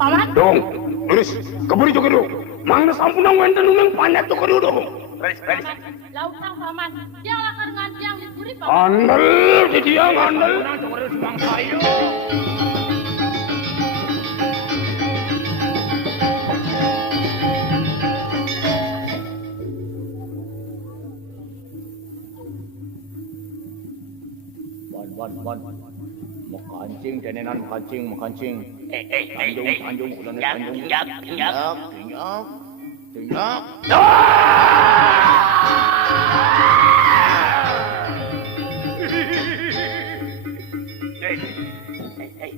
Paman. Dong, terus keburu juga dong. Mangga sampun nang wenten nang panjat tuh kedua dong. Relis. Lautang paman. Dia lakar ngantiang diburi paman. Andel, di dia andel. Nang coba semang sayo. Wan. Mau kancing, denenan kancing. Tanjung, udah Tinjak.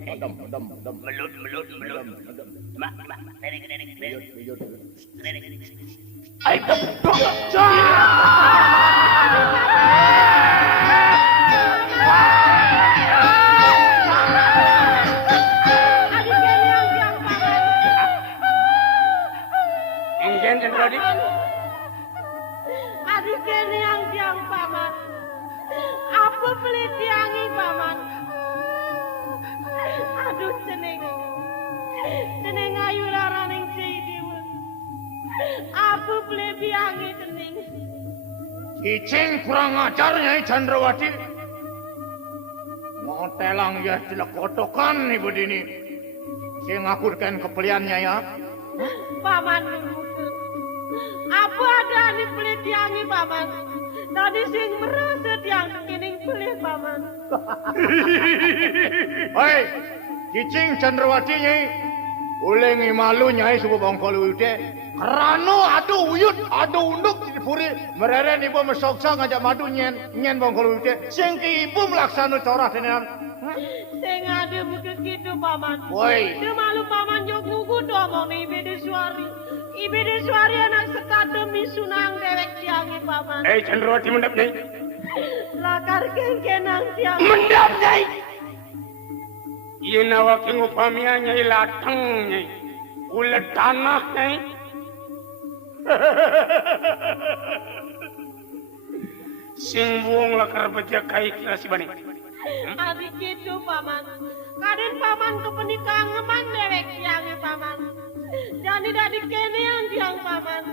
Medem. Melut. Mak. Biyut. Ayo keblok. Adik kene yang tiang paman. Apa beli tiangi paman? Aduh ceneng ayu laraning cidimu. Apa beli tiangi ceneng? Cicing kurang ajar Nyai Chandrawati. Mau telang ya dilekotokan ibu dini. Sing ngakurkan kepeliannya ya. Paman nunggu. Apa ada ni beli tiangi paman? Tadi sing merasa tiang kining beli paman. Hei, Cicing Chandrawati Nyai. Ulengi malu Nyai subuh bangkolu ude. Kerano adu uyut, adu unduk di puri. Mereren ibu mesoksa ngajak madu nyen bangkolu ude. Sing ki ibu melaksanu corah tenan. Sing ada buka gitu paman. Woi. Dia malu paman jok ngugu domong ni Ibede suari anak sekademi sunang dewek tiangi paman. Chandrawati mendap Nyai. Lakar kengkenang tiang. Mendap Nyai. Iya nawaki ngupamia Nyai latang Nyai. Ulet tanah Nyai. Sing buong lakar bejakai kira si bani. Adik itu paman. Kaden paman kepenikah ngeman dewek tiangi paman. Jadi dari kene yang tiang paman.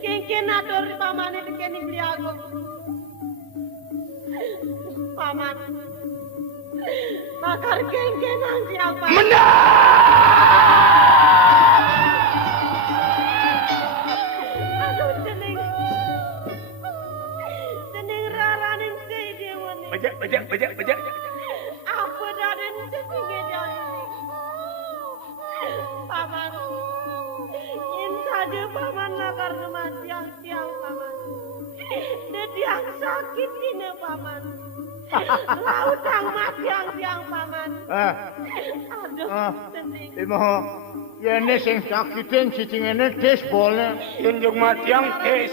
Kengken atur paman itu kene beli agung. Paman. Bakar kengken yang tiang paman. Aduh ceneng. Ceneng raranin sih dia wani. Bajak. Apa daden ceneng jadi. Paman, in saja paman nakar rumah tiang paman. Dia tiang sakit ini paman. Lautang mati tiang paman. Aduh, ceneng. Imo, ini sing sakitin cicing ini tes boleh. Yen jog matiang tes.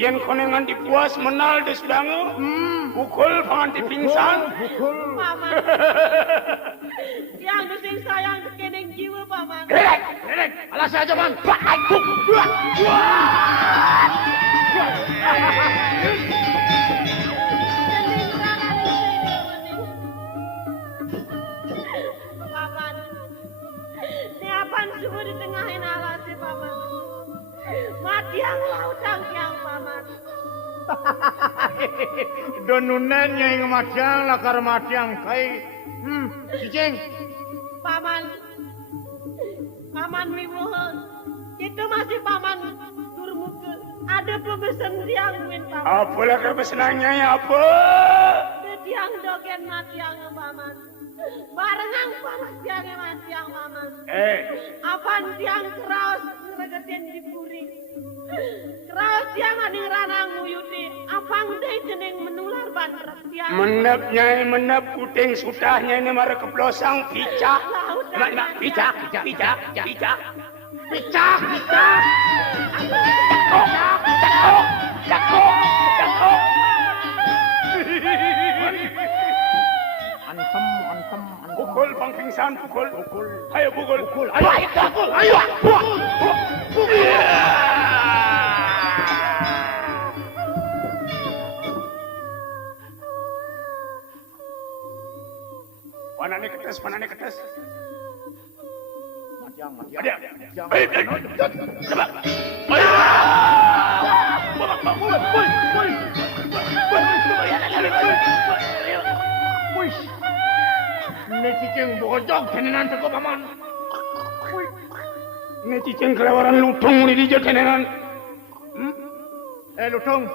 Yen konengan dipuas menal des dangu. Pukul pangan dipingsan. Paman. Yang sing sayang kening jiwa paman. Redek. Alas aja man. Ceneng raranin paman. Ini apaan semua di tengahin alas paman. Mati yang lautang yang paman. Donunan Nyai ngematiang lakar matiang kai. Cicing. Paman miwohon. Itu masih paman turmuke. Ada pebesan tiang win paman. Apa lakar besenangnya ya apa? Tiang dogen matiang paman. Barengang panas tiang matiang paman. Apaan tiang keraus ngeregetin di puri. Keraus tiang ading ranang nguyuti. Apang deh jeneng menular banter tiang. Menep kuting sutahnya ini mara keblosang picak. Picak. Cakok. Antem. Pukul pang pingsan pukul. Ayo pukul. Ayo. Panane ketes. Ini cicing bojok tenenan teko paman. Ini cicing kelewaran lutung di dijo tenenan. Lutung.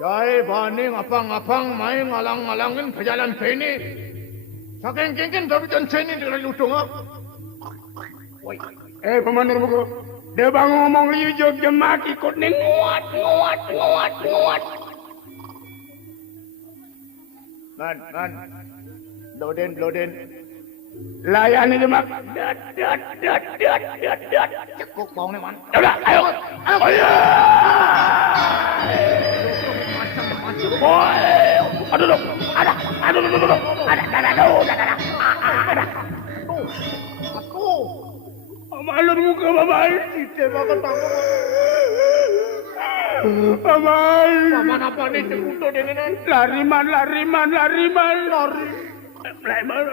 Jai bani ngapang-ngapang main ngalang-ngalangin ke jalan sini. Saking kingkin tapi jalan sini dengan lutung. Pemandir buku. Dia bang ngomong liu jog jemak ikut nih nguat. Man. Loden. Layani jemak. Dat. Cekuk bau nih man. Udah, ayo. Aduh. Aku. Malur muka babai. Cite bakal tanggung. Babai. Paman apa nih cekuto dengan Lariman. Setia Damai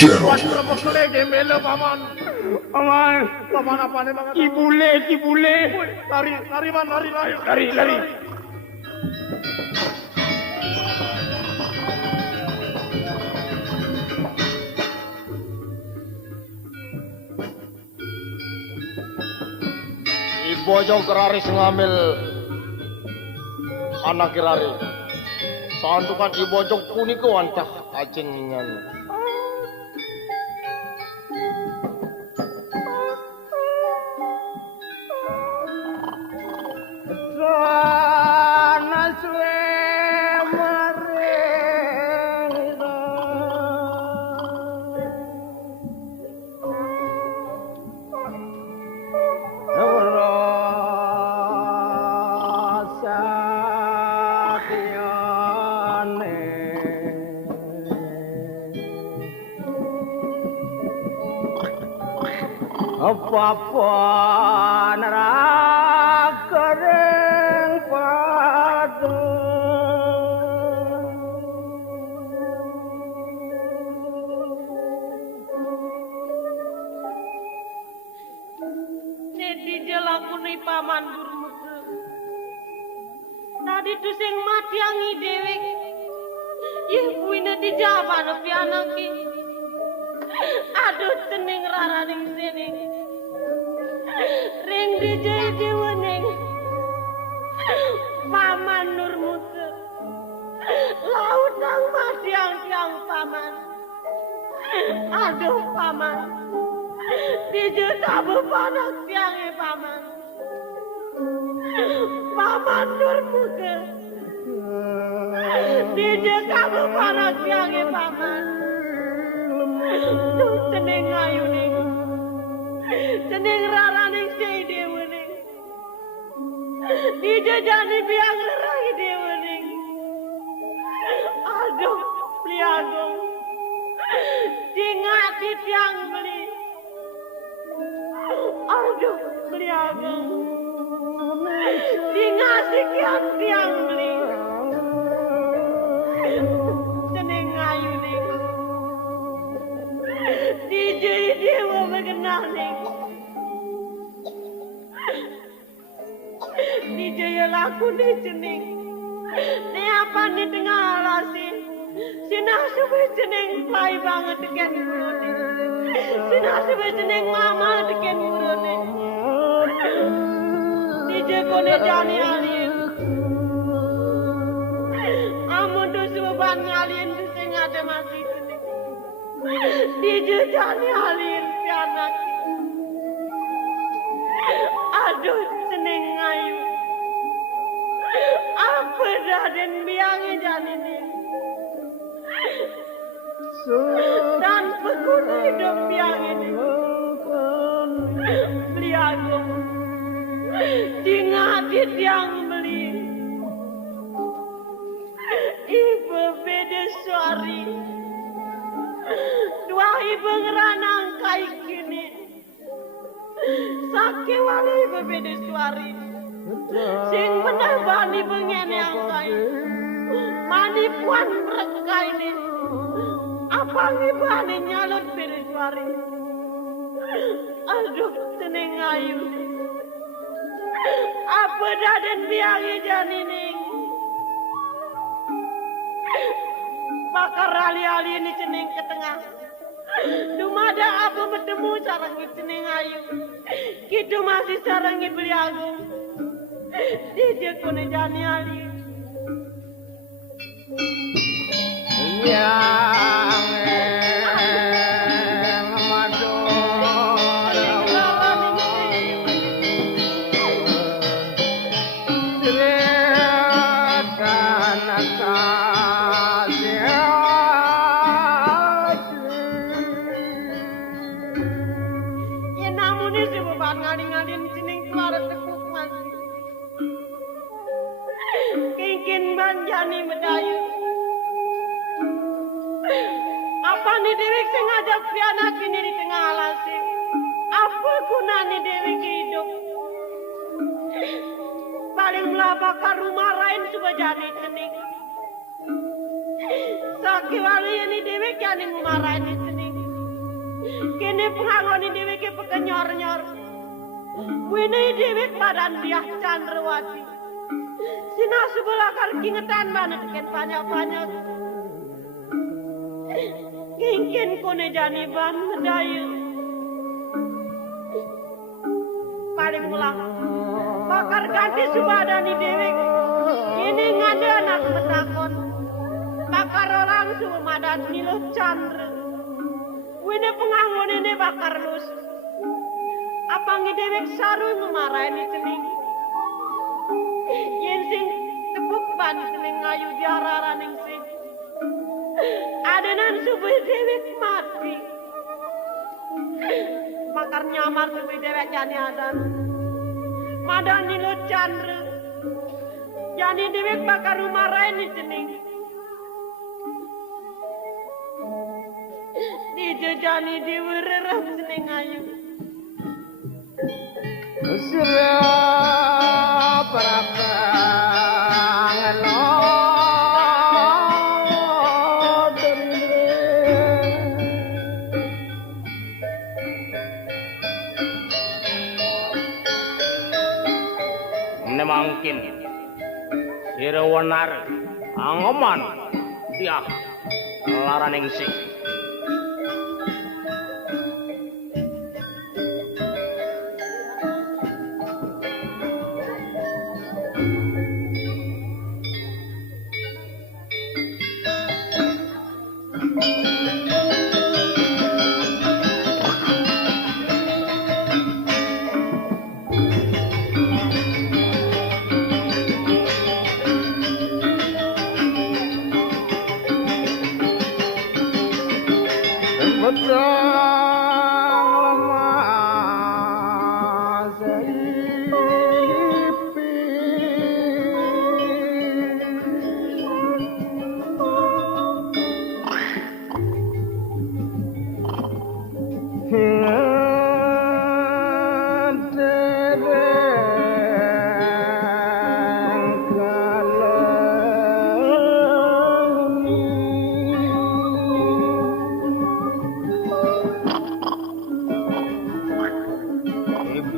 Channel. berapa kali gembel paman. Paman apa nih bakal Kibule. lari man. Lari. Bojong keraris ngambil anak kirari. Santukan ibojong kuniko antah ajengan. Apa narakereng padu Jadi jelakuni paman durmuke Tadi tu sing mati angi dewek Ih kuina dijaban pianaki Aduh tening raraning sening Ring dijai diwening Paman Nurmuke Laut ang matiang-tiang paman Aduh paman Dijai tabu panak tiangnya paman Paman Nurmuke Dijai tabu panak tiangnya paman Duh tening ayu ning Tening raraning sei dewa ning Dijajani biang lerai dewa ning Aduh pliagong Dingati tiang beli Aduh pliagong Dingati kian tiang beli Tening ayu ning Dijai dewa mengenal ning Dijaya laku ni jening Ni apa ni tengah alasi Sinah suwe jening pai banget deken muruni Sinah suwe jening mama deken muruni Dijaya kone jani alien Amun tu suban alien tu sing ada masih jening Dijaya jani alien si anak Aduh seneng ayu Apa Raden biangnya janini Dan peguna hidup biang ini Beli aku Dingati tiang beli Ibu beda suari Dua ibu ngeranang kayak gini Sake wali berbeda suari Sing menabani bengen yang kai Mani puan mereka ini Apa ngibane nyalon bereswari? Aduh, teneng ayu. Apa daden biangi jani ning? Bakar ali-ali ini ceneng ke tengah. Dumada apa bertemu sarangi ceneng ayu. Kitu masih sarangi beli agung. Dia kone jani ali. Jani Medayu. Apa nih Dewi sengaja pianak ini di tengah alasi? Apa gunanya Dewi hidup? Paling melabakar rumah lain coba Jani cening. Sakit wali ini Dewi Jani memarahin di cening. Kini pengangon ini Dewi ke pekenyor-nyor. Wini Dewi padan dia Chandrawati. Sina sebelah kali kingetan mana teken banyak-banyak. Kingkin kone jani ban Medayu. Paling mulang. Bakar ganti subadani Dewi. Ini ngada anak metakon. Bakar orang sumadan Nilo Chandra. Wine pengangon ini bakar lus. Apa ngidewek saru memarahin cening. Yen sing tepuk ban ceneng ayu diarara ning sing adenan subuh dewek mati bakar nyamar subuh dewek jani adan madani lo Chandra jani dewek bakar rumah lain di ceneng dijejani diwererah ceneng ayu Surya Prakangan Nemangkin Sirawanar Angoman Dia Laraningsih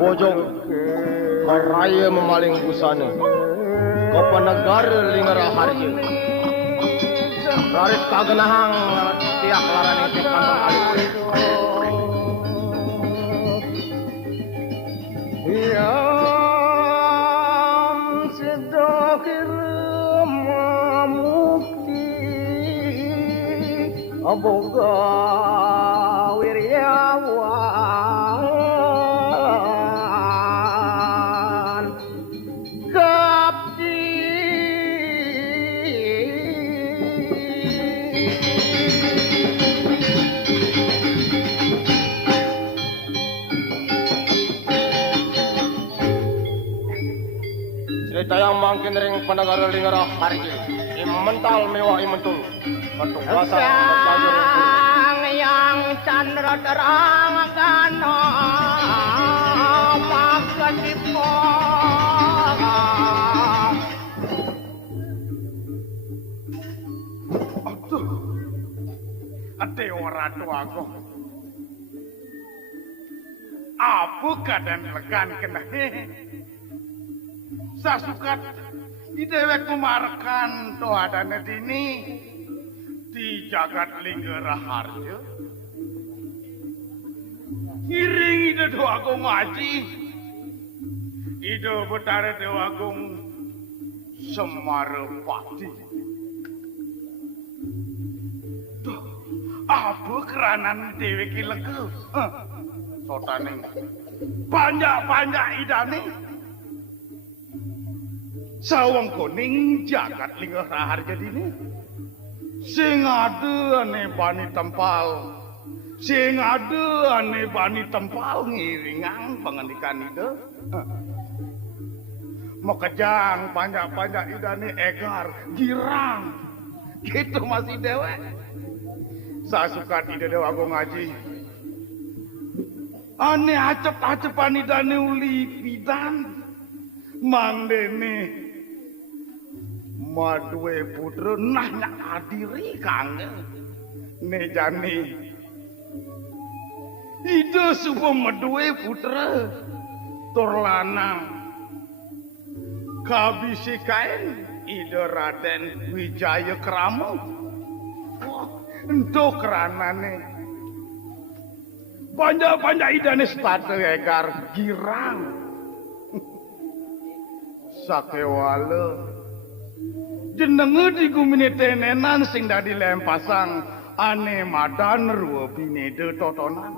Bojong Karaya memaling busana Kapanagara lingara harja Raris kagenahang tiak larani di kantong alif Yang sedokir mamukti Aboga wiryawan Tayang mangkin ring panagara lingara harja mental mewah imentul patung kuasa sang yang Chandra terang gana makasipo Dewa Ratu Agung. Apa keadaan legan kena sasukat di dewek kumarakan toadane dini di jagat lingga raharja iring ide Dewa Agung ngaji ide betara Dewa Agung Semarapati. Duh, apa keranan dewek lega sotane banyak idane sawang kuning jagat lingga raharja dini sing ada ane bani tempal sing ada ane bani tempal ngiringan pengendikan ide mekejang banyak idane egar girang gitu masih dewek sasukat ide Dewa Agung ngaji ane acep-acepan idane uli pidan mandene maduwe putra nah nyak adiri kang ne jani itu subuh maduwe putra tur lanang kabisi kain ide Raden Wijaya Krama entuk keranane banyak idane sepatu egar girang sakewala jenenge di gumine tenenan sing dadi lempasang ane madan ruwa binede totonan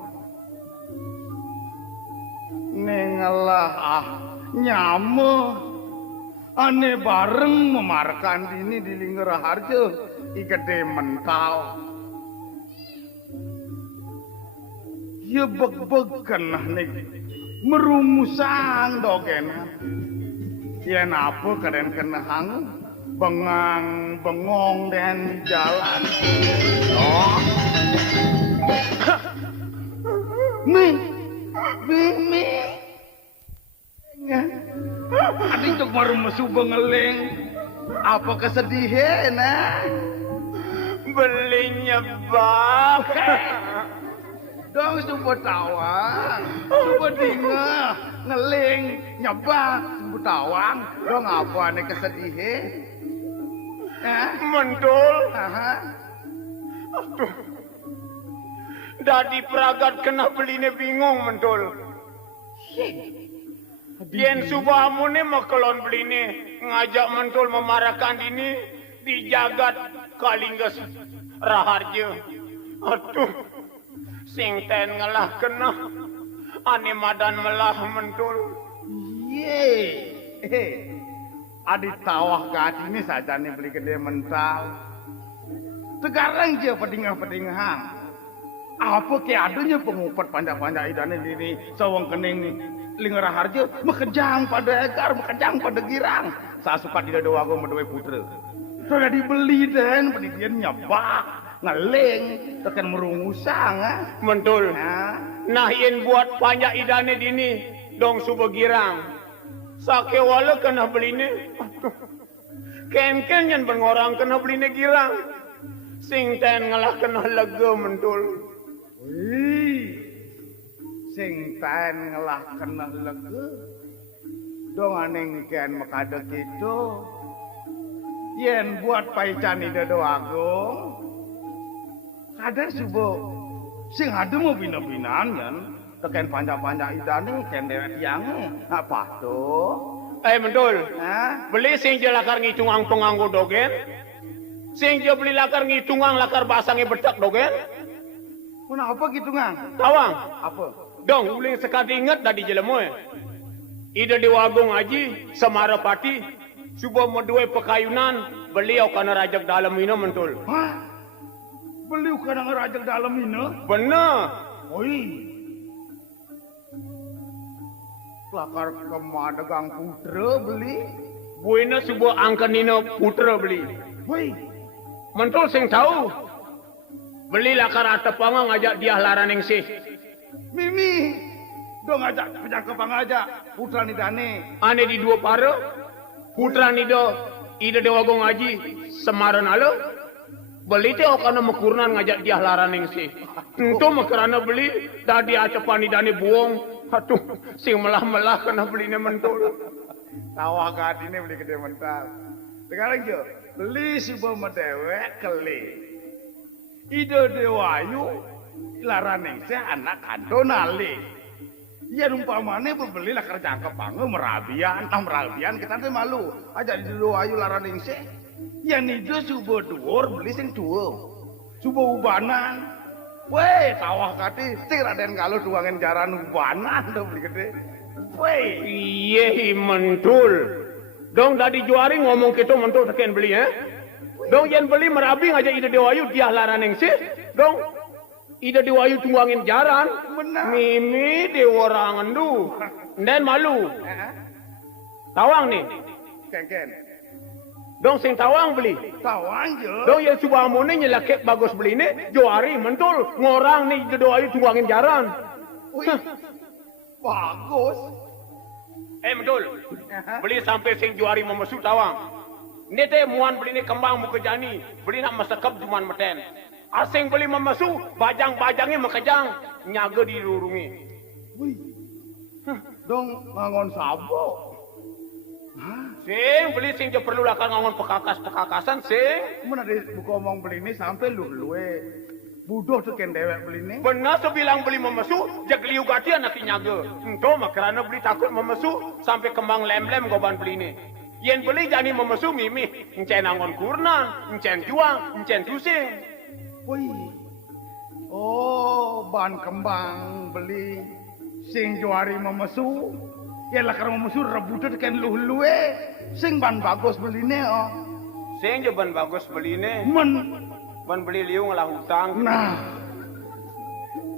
nengalah nyame ane bareng memarkan dini di lingga raharja ikede mental ya beg-beg kenah nih merumusang dogenan ya napa keren kenahang bengang bengong dan jalan oh mi adik cok merumusu bengeling apa kesedihan belinya bang dong subuh tawang subuh dingah ngeling nyabak subuh tawang dong apa ane kesedihan mentul aduh dadi peragat kena beline bingung mentul yen subah amune makelon beline ngajak mentul memarahkan dini di jagat kalinggas raharja aduh sing ten ngalah kena ane madan melah mentul ye adi tawah gadi ini saja nih beli gede mental sekarang dia pedingah-pedingahan apa ke adanya pengupet panjang-panjang idane dini sawang kening lingga raharja mekejang pada ekar mekejang pada girang sasukat tidak doa aku menduwe putra sudah dibeli dan pendidikan nyabak ngeling tekan merungusang mentul nah yen buat panjang idane dini dong subuh girang sakewala kena beline ken-ken yang pengorang kena beline girang sing ten ngalah kena lega mentul sing ten ngalah kena lega dong aneng ken makada gitu yen buat paican ida doagung ada subuh sing ada mau bina-binaan kan teken panjang-panjang idane ken dewek tiange apa tuh mentul beli sing jelakar ngicungang penganggo dogen sing je beli lakar ngicungang lakar basange bedak dogen kenapa gitu ngang tawang apa dong uling sekali inget dari jelemoy ide Dewa Agung Haji Semarapati subuh medue pekayunan beliau kana rajak dalam ino mentul beliau kana rajak dalam ino bener oi lakar kemadagang putra beli buena subuh angkanina putra beli woi mentul sing tahu beli lakar atepang ngajak dia laraneng sih mimi dong ngajak pejak ngajak putra nidane ane di dua para putra nido ide Dewa Agung Haji Semaran alo Beli teh kana mekurnan ngajak dia laraning sih. Entu makarana beli tadi acepani dani buong. Atuh sing melah-melah kana beline mentul. Tawah kadine beli gede mental. Sekarang jo, beli si boma dewek keli. Ide dewayu laraning se anak kandonali. Ya umpamane beli lah kerja kepange merabian kita teh malu. Aja di dewayu laraning se. Ya nido subuh dhuwur beli sing dhuwur. Subuh ubanan. Weh, tawah kati sing Raden Kalu duangen jaran ubanan to beli gede. Weh, Iye mentul. Dong tadi juari ngomong gitu mentul teken beli Dong yen beli merabi ngajak ide dewayu dia laraning sih. Dong ide dewayu tuangin jaran. benar. Mimi dewarangan du. Dan malu. Tawang nih. Ken. Dong sing tawang beli. Tawang jo. Dong yang coba amone nyelakek bagus beli ini, juari mentul ngorang nih doa itu tuangin jaran. Wih, bagus. Mentul, beli sampai sing juari memesu tawang. Ini teh muan beli ini kembang muka jani, beli nak masekep cuman meten. Asing beli memesu, bajang-bajangnya makejang, nyaga dirurungi. Wih, dong ngangon sabo. Sing beli sing jo perlu lakar ngangon pekakas-pekakasan sing. Mana di buku omong beli ini sampai luwe. Budoh teken dewek beli ini. Benar sebilang beli memesu, jak liu gati anak nyaga. Ento makarana beli takut memesu, sampai kembang lem-lem goban beli ini. Yen beli jani memesu mimi, encen angon kurna, encen juang, encen tusing. Wih, oh ban kembang beli sing juari memesu. Ya lah karena memesu rebutan teken luwe. Sing ban bagus beli ini oh. Sing jo ban bagus beli ini, ban beli liu ngalah hutang. Nah,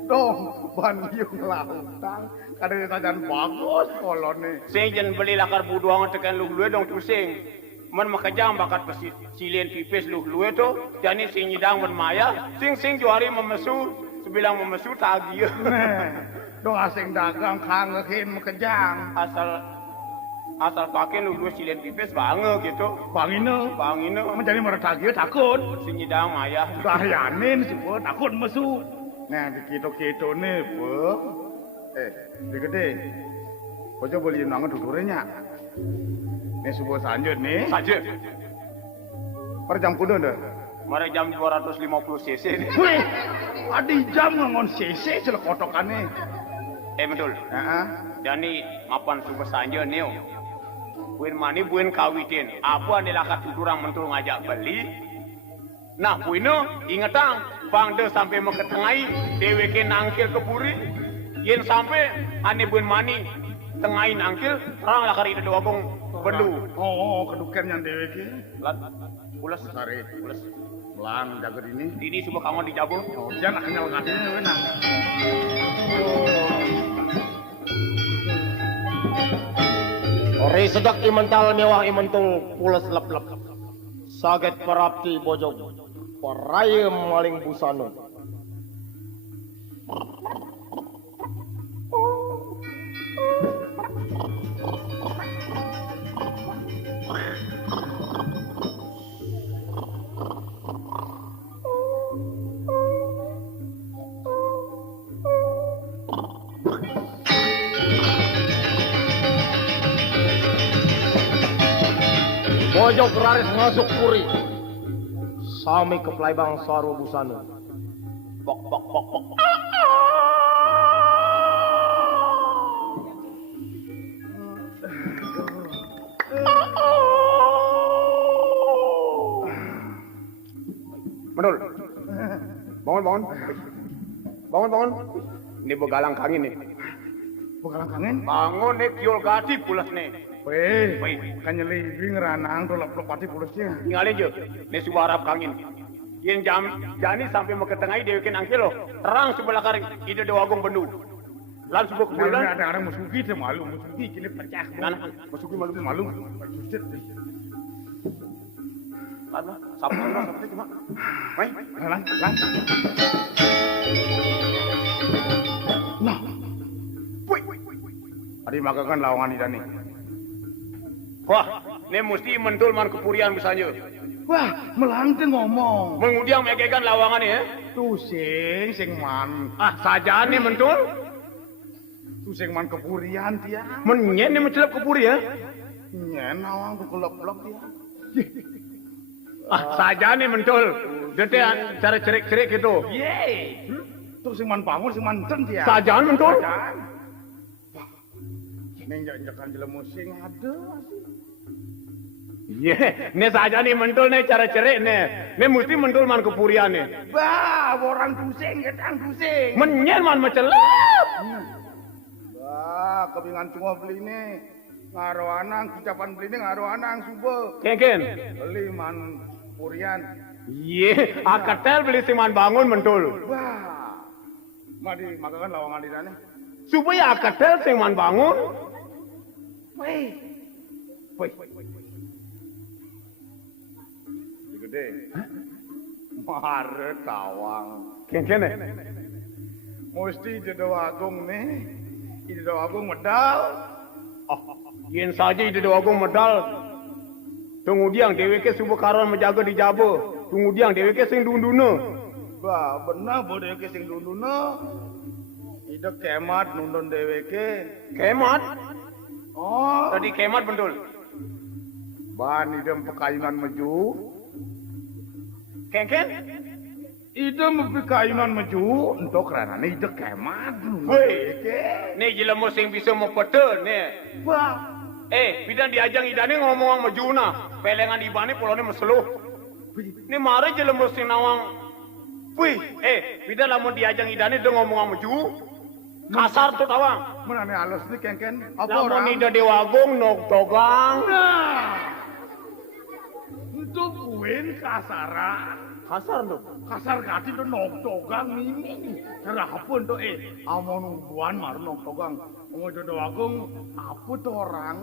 dong ban liung lah hutang. Kadang tajan bagus kolone. Sing jen beli lakar buduang tekan luwe dong tusing. Man makajang bakat pesit silien pipis luwe to, jani sing nyidang ban maya, sing juari memesu, sebilang memesu tagih. Dong asing dagang kangehin kejang. Asal pakai luwe silien pipis bange gitu. Bangine menjadi meretagi takut. Sing nyidang maya. Bahyanin sih po takut mesu. Nah dikito-kito nih po. Di gede. Ojo boleh nangan dudurnya. Nih subuh sanjut nih. Saja. Per jam kudu dah. Mari jam 250 cc nih. Wih, adi jam ngangon cc celek kotokannya. Betul. Jadi ngapan subuh sanjut nih. Buin mani buin kawitin. Apa nih lakat tudurang mentul ngajak beli. Nah buino ingetang. Pangde sampai mengetengai. Deweke nangkil ke puri. Yen sampai ane buin mani. Tengahin angkil. Terang lakar ide doagong belu. Oh kedukan yang deweke. Ulas. Sari. Ulas. Melang jaga ini. Ini subuh kamu dijago. Oh jangan kenal kadenya wenang. Ori sedak imental mewah imentul pules lep-lep. Saget perapti bojong. Peraya maling busano. Bojong raris masuk puri. Sami keplai bang sarwa busana. Pok. Menul. Bangun. Bangun. Ini begalang kangin nih. Bukan kangen. Bangun nih kiol gati pulas nih. Weh, kan nyeli ngeranang dolap pati pulusnya. Tinggalin je. Ini suara Arab kangin. Yang jani sampai mau ketengahi dewekin angkil lo. Terang sebelah kari. Ide doagung bendu. Lan sebuah Nah, kebulan. ada orang musuhi itu malu, musuhi kini pecah. Mana? Musuhi malu. Malu. Lan, sapu cuma. Mai. Lang. Nah, adi makakan lawangan di dani. Wah, ini mesti mentul man kepurian misalnya. Wah, melante ngomong. Mengudiang megegan lawangan ya. Tusing sing man. Ah, sajane mentul. Tusing man kepurian dia. Menyen ni mencelap kepuri ya. Nyen awang kelop-kelop dia. Ah, sajane mentul. Dete cara cerik-cerik gitu. Yeay. Terus sing man bangun sing man cen dia. Sajane mentul. Sajan. Wah. Ning injak-injakan jelemu sing ada masih. Ye, ne sajane mentul ne cara cerik ne. Ne mesti mentul man kepurian ne. Bah, orang tusing ketang tusing. Menyen man mencelap. Wah, kebingan cuma beli ini. Ngaro anang, ucapan beli ini ngaro anang subuh. Keken. Beli man purian. Ye, akatel beli siman bangun mentul. Wah. Madi makakan lawangan di sana. Supaya akatel siman bangun. Woi. Woi. Gede. Mare tawang. Keken ne. Mesti jodoh agung nih. Jodoh agung medal. Ah, yen saja ide agung medal. Kemudian dheweke subuh karon menjaga di jaba. Kemudian dheweke sing dunduna. Bah, benar boleh ke sing dunduna. Ide kemat nundun dheweke. Kemat. Oh, Tadi kemat betul. ban idem pekayunan meju. Keken. Idem pekayunan meju untuk ranane ide kemat. Woi. Ni jelema sing bisa mepete ne. Bah, Bidan diajang idane ngomong majuna. Pelengan ibane polone mesluh. Ni mare jelema sing nawang. Wih, bidan lamun diajang idane de ngomong maju. Kasar tuh tawang. menane halus nih kengken. Apa Lamun orang? ida dewagung nok togang. Nah, untuk kuin kasaran. Kasar tuh. Kasar kati tuh noktogang mimi. Cara apa tuh amon buan mar noktogang. Ngojodo agung apa tuh orang?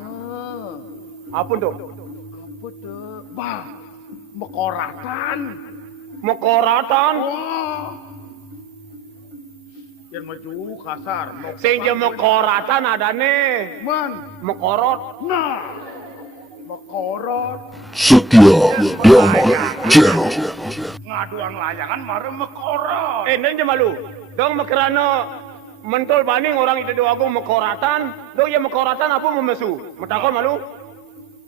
Apa tuh? Apa tuh? Bah, mekoratan. Mekoratan. Oh. Yang maju kasar. Sing je mekoratan adane. Man, Mekorot. nah, mekorot. Setia Damai Channel. Ngaduang layangan marah mekorot. Neng je malu. Dong mekerana mentol baning orang itu dewagung mekoratan. Dong ya mekoratan apa memesu? Metakon malu.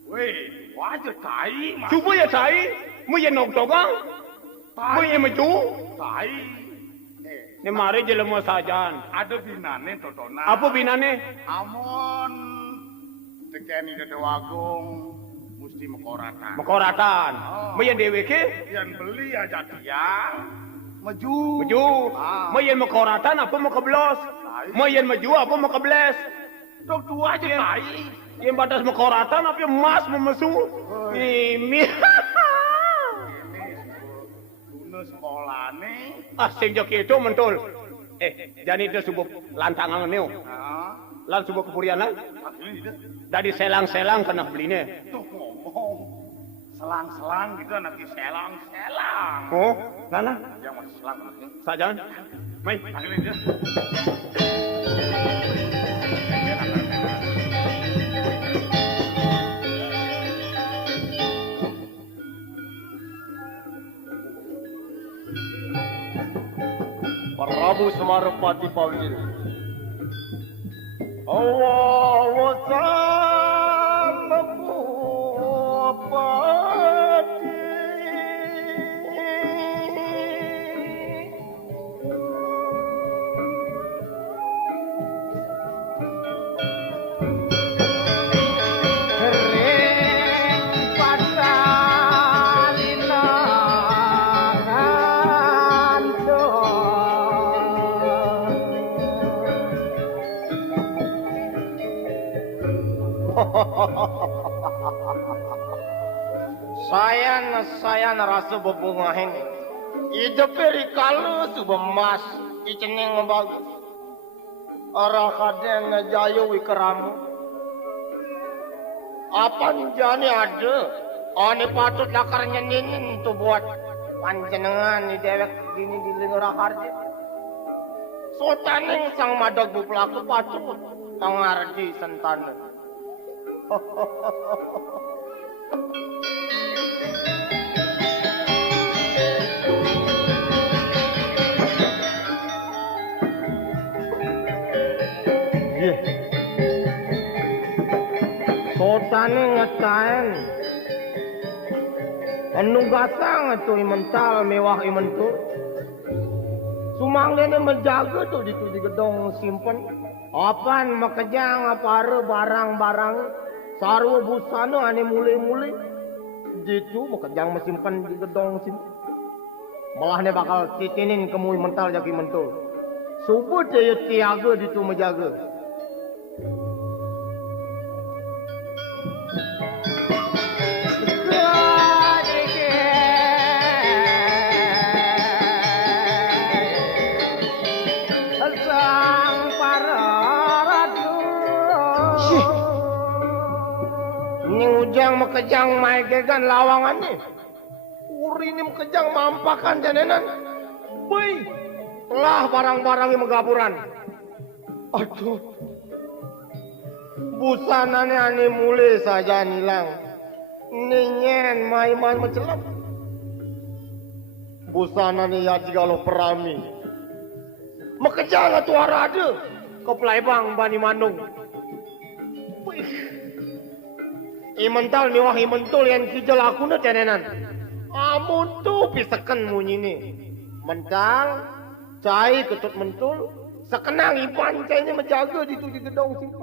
Weh, wajah tai. Mas. Cuba ya cai. Mu ya nok togang. Mu ya maju. Tai. Ni mari je lemu sajan. Ada binane totona. Apa binane? Amon tekeni dewagung mesti mekoratan. Mekoratan. Oh. Mu yang deweke. Yang beli aja tiang maju. Maju. Ah. Mu yang mekoratan apa mau keblos? Mu yang maju apa mau kebles? Tok tua aja tai. Yang batas mekoratan apa yang emas memesu? Ini. Dulu sekolah nih. Ah, sing jok itu mentul. Jani dia subuh lantangan neu. Nah, Lan subuh kepurian lan. akhirnya dia Dari selang-selang kena beline. tuh ngomong. Selang-selang gitu nanti selang-selang. Oh, lana. Yang masih selang nanti. Sajan. Mai. Akhirnya dia. Prabu Semarpati Pawil. Allah Sambu Pati. Kering pasalina Saya rasa bebungahin. Ida peri kalu subemas iceneng bagus. Arah kaden jayu wikeramu. Apa njani ada? Ane patut lakar nyenin tu buat panjenengan ni dewek gini di lingurah harja. Sotaning sang madag pelaku patut tangarji sentana. Kotane ngetain. Anu gasang itu imental mewah imentul. Sumangnya menjaga tuh di gedong simpen. Apaan makejang apa barang-barang sarwa busana ane mule-mule. Gitu makejang mesimpan di gedong simpen. Malah ne bakal titinin kemui mental jaki mentul. Subuh dia tiaga di tu menjaga. Ujang makejang maegegan lawangan ni. Uri ni makejang mampakan janenan. Boy, telah barang-barang yang megaburan. Aduh, busana ni ane mule saja nilang. Ninyen main-main mencelam. Busana ni ya jika lo perami. Makejang atu arada. Kau pelaibang bani manung. Boy. Imental mewah imentul yang kijal aku na tenenan. Amun tu pisakan munyi ni. Mental, cai ketut mentul, sekenang ipan cai ni menjaga di tu di gedong simpan.